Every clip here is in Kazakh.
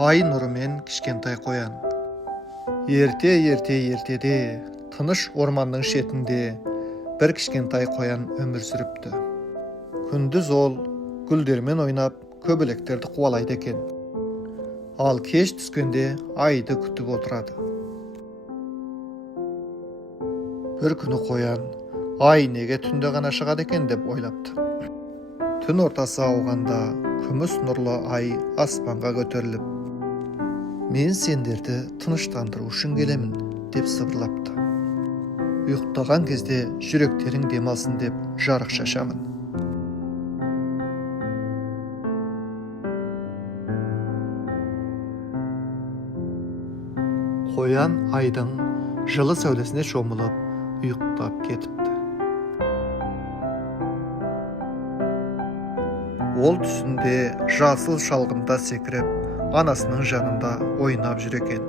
Ай нұрымен кішкентай қоян. Ертеде тыныш орманның шетінде бір кішкентай қоян өмір сүріпті. Күндіз ол гүлдермен ойнап көбелектерді қуалайды екен. Ал кеш түскенде айды күтіп отырады. Бір күні қоян ай неге түнде ғана шығады екен деп ойлапты. Түн ортасы ауғанда күміс нұрлы ай аспанға көтеріліп, мен сендерді тыныштандыру үшін келемін деп сыбырлапты. Ұйықтаған кезде жүректерің демалсын деп жарық шашамын. Қоян айдың жылы сәулесіне шомылып, ұйықтап кетіпті. Ол түсінде жасыл шалғында секіріп, анасының жанында ойнап жүр екен.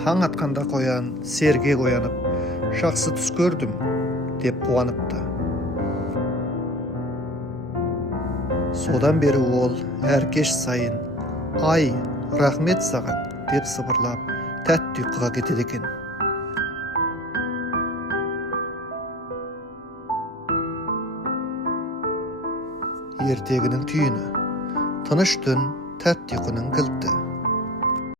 Таң атқанда қоян сергек оянып, жақсы түс көрдім деп қуаныпты. Содан бері ол әр кеш сайын ай, рахмет саған деп сыбырлап, тәтті ұйқыға кетеді екен. Ертегінің түйіні: тыныш түн, тәтті ұйқының кілті.